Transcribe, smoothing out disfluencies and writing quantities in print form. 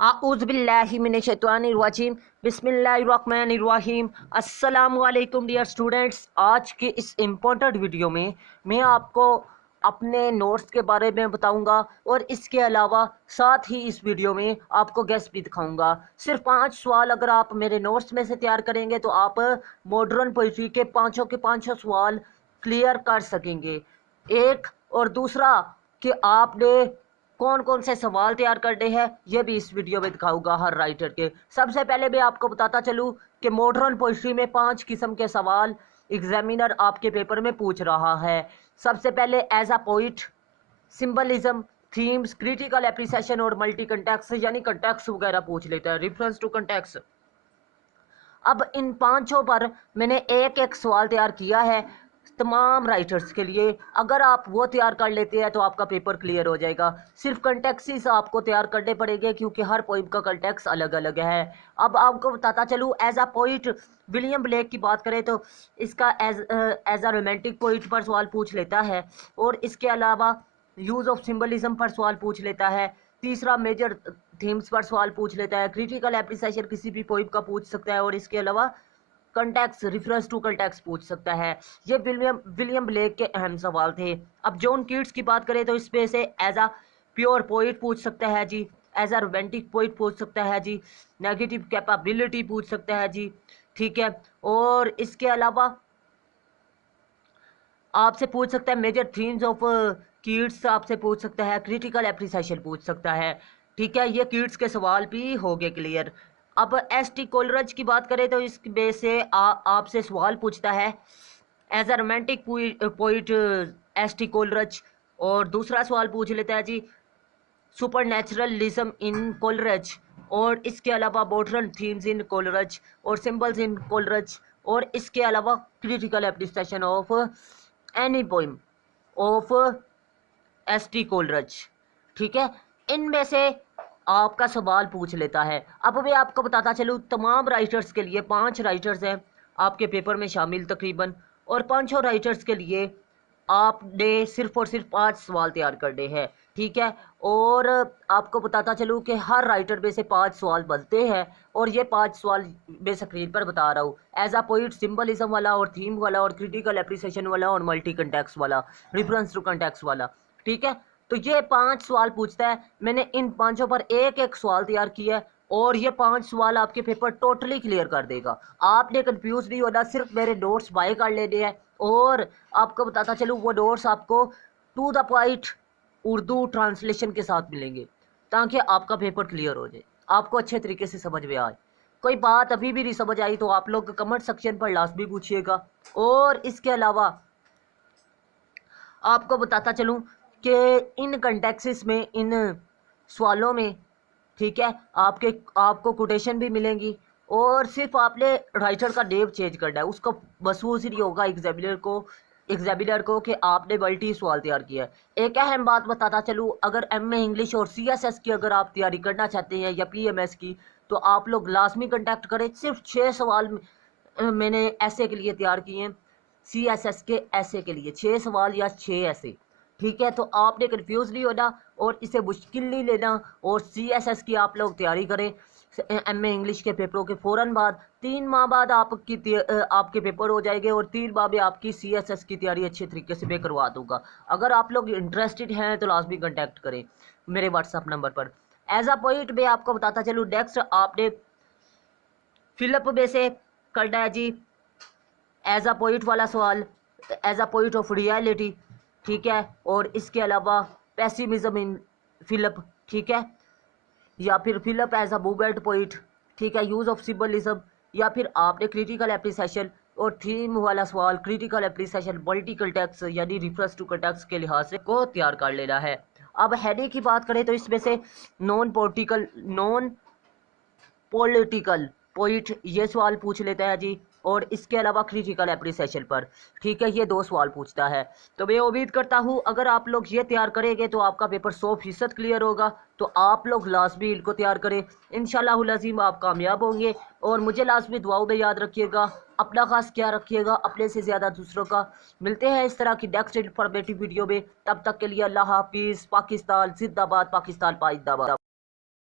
आऊज़बिल्लाहिमिनश्शैतानिर्रजीम बिस्मिल्लाहिर्रहमानिर्रहीम। अस्सलामु अलैकुम डियर स्टूडेंट्स। आज के इस इम्पोर्टेंट वीडियो में मैं आपको अपने नोट्स के बारे में बताऊंगा और इसके अलावा साथ ही इस वीडियो में आपको गेस्ट भी दिखाऊंगा। सिर्फ 5 सवाल अगर आप मेरे नोट्स में से तैयार करेंगे तो आप मॉडर्न पोइट्री के पाँचों सवाल क्लियर कर सकेंगे। एक और दूसरा कि आपने कौन कौन से सवाल तैयार करने हैं ये भी इस वीडियो में दिखाऊंगा हर राइटर के। सबसे पहले मैं आपको बताता चलूँ कि मॉडर्न पोइट्री में 5 किस्म के सवाल एग्जामिनर आपके पेपर में पूछ रहा है। सबसे पहले as a poet, symbolism, themes, critical appreciation और मल्टी कंटेक्स्ट यानी कंटेक्स्ट वगैरह पूछ लेता है, रेफरेंस टू कंटेक्स्ट। अब इन पांचों पर मैंने एक एक सवाल तैयार किया है तमाम राइटर्स के लिए। अगर आप वो तैयार कर लेते हैं तो आपका पेपर क्लियर हो जाएगा। सिर्फ कंटेक्स्ट आपको तैयार करने पड़ेंगे क्योंकि हर पोइम का कंटेक्स्ट अलग अलग है। अब आपको बताता चलूँ as a poet William Blake की बात करें तो इसका एज अ रोमांटिक पोइट पर सवाल पूछ लेता है और इसके अलावा यूज़ ऑफ सिंबलिज्म पर सवाल पूछ लेता है। तीसरा मेजर थीम्स पर सवाल पूछ लेता है। क्रिटिकल एप्रिसिएशन किसी भी पोइम का पूछ सकता है और इसके अलावा कंटेक्स्ट रिफरेंस टू कंटेक्स्ट पूछ सकता है। ये विलियम ब्लेक के अहम सवाल थे। अब जॉन कीट्स की बात करें तो इसमें से एज अ प्योर पोइट पूछ सकता है जी, एज अ रोमांटिक पोइट पूछ सकता है जी, नेगेटिव कैपेबिलिटी पूछ सकता है जी, ठीक है। और इसके अलावा आपसे पूछ सकता है मेजर थीम्स ऑफ कीट्स आपसे पूछ सकता है, क्रिटिकल एप्रिसिएशन पूछ सकता है, ठीक है। ये कीट्स के सवाल भी हो गए क्लियर। अब एस टी कोलरज की बात करें तो इस बेस से आपसे सवाल पूछता है as a romantic poet S T Coleridge. और दूसरा सवाल पूछ लेता है जी सुपर नेचुरलिज्म इन कोलरज और इसके अलावा मॉडर्न थीम्स इन कोलरज और सिंबल्स इन कोलरज और इसके अलावा critical appreciation of any poem of S T Coleridge, ठीक है। इनमें से आपका सवाल पूछ लेता है। अब मैं आपको बताता चलूँ तमाम राइटर्स के लिए 5 राइटर्स हैं आपके पेपर में शामिल तकरीबन, और 5 राइटर्स के लिए आपने सिर्फ और सिर्फ 5 सवाल तैयार करने हैं, ठीक है। और आपको बताता चलूँ कि हर राइटर में से 5 सवाल बनते हैं और ये 5 सवाल मैं स्क्रीन पर बता रहा हूँ। एज अ पोइट सिंबलिज्म वाला और थीम वाला और क्रिटिकल एप्रिसिएशन वाला और मल्टी कंटेक्स्ट वाला, रेफरेंस टू कंटेक्स्ट वाला, ठीक है। तो ये 5 सवाल पूछता है। मैंने इन पांचों पर एक एक सवाल तैयार किया है और ये 5 सवाल आपके पेपर टोटली क्लियर कर देगा। आपने कंफ्यूज नहीं होना, सिर्फ मेरे नोट्स बाय कर लेने हैं। और आपको बताता चलूँ वो नोट्स आपको to the point Urdu translation के साथ मिलेंगे ताकि आपका पेपर क्लियर हो जाए, आपको अच्छे तरीके से समझ में आए। कोई बात अभी भी नहीं समझ आई तो आप लोग कमेंट सेक्शन पर लास्ट भी पूछिएगा। और इसके अलावा आपको बताता चलूं कि इन कंटेक्सिस में, इन सवालों में, ठीक है, आपको कोटेशन भी मिलेंगी और सिर्फ आपने राइटर का नेम चेंज करना है। उसका महसूस ही नहीं होगा एग्जामिनर को कि आपने मल्टी सवाल तैयार किया है। एक अहम बात बताता चलूँ, अगर एमए इंग्लिश और सीएसएस की अगर आप तैयारी करना चाहते हैं या पीएमएस की तो आप लोग लाजमी कंटेक्ट करें। सिर्फ 6 सवाल मैंने ऐसे के लिए तैयार किए हैं, सीएसएस के ऐसे के लिए 6 सवाल या 6 ऐसे, ठीक है। तो आपने कंफ्यूज नहीं होना और इसे मुश्किल नहीं लेना। और सीएसएस की आप लोग तैयारी करें एमए इंग्लिश के पेपरों के फ़ौरन बाद। 3 माह बाद आपके पेपर हो जाएंगे और 3 माह में आपकी सीएसएस की तैयारी अच्छे तरीके से मैं करवा दूंगा। अगर आप लोग इंटरेस्टेड हैं तो लाजमी कंटेक्ट करें मेरे व्हाट्सअप नंबर पर। एज अ पॉइंट मैं आपको बताता चलूँ, नेक्स्ट आपने फिलअप में से करना है जी एज अ पोइट वाला सवाल, as a poet of reality, ठीक है। और इसके अलावा पेसिमिज्म इन फिलअप, ठीक है, या फिर Philip as a movement poet, ठीक है, यूज़ ऑफ सिंबलिज्म, या फिर आपने क्रिटिकल एप्रिसिएशन और थीम वाला सवाल क्रिटिकल एप्रिसिएशन मल्टी कंटेक्स्ट यानी रिफरेंस टू कंटेक्स्ट के लिहाज से को तैयार कर लेना है। अब हेडिंग की बात करें तो इसमें से नॉन पॉलिटिकल पॉइंट ये सवाल पूछ लेता है जी और इसके अलावा क्रिटिकल एप्रिसिएशन पर, ठीक है, ये 2 सवाल पूछता है। तो मैं उम्मीद करता हूँ अगर आप लोग ये तैयार करेंगे तो आपका पेपर 100% क्लियर होगा। तो आप लोग लाजमी इनको तैयार करें, इंशाल्लाहुल अज़ीम आप कामयाब होंगे। और मुझे लाजमी दुआओं में याद रखिएगा, अपना खास क्या रखिएगा, अपने से ज़्यादा दूसरों का। मिलते हैं इस तरह की नेक्स्ट इन्फॉर्मेटिव वीडियो में, तब तक के लिए अल्लाह हाफिज़। पाकिस्तान जिंदाबाद, पाकिस्तान पाइंदाबाद।